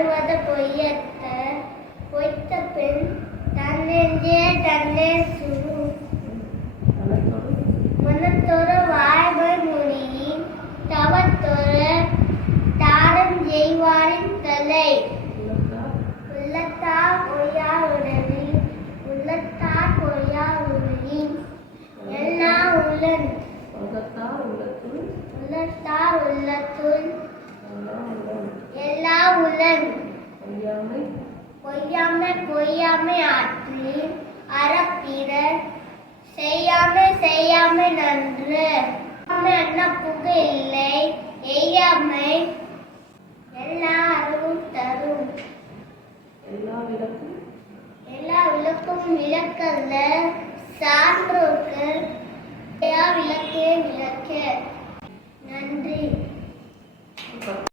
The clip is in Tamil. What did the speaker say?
பொய்யத்த பொய்த்த பெண் தன்னெஞ்சே தன்னே சுரு. மனத்தொரு வாய்மை மொழியின் தவத்தொரு தாரம் செய்வாரின் தலை. உள்ளத்தார் பொய்யா உடனே உள்ளத்தார் பொய்யா உடனே எல்லா உள்ளன் உள்ளத்தார் உள்ளத்துள் உள்ளத்தார் உள்ளத்துள் ஐயாமை பொய்யாமை பொய்யாமை ஆற்றி. அறப்பிற செய்யாமை செய்யாமை நன்று. புகை இல்லை. எய்யாமை எல்லா அறிவும் தரும். எல்லா விளக்கும்? எல்லா விளக்கும் விளக்கல்ல. சான்றோர்கள் விளக்கே விளக்க. நன்றி.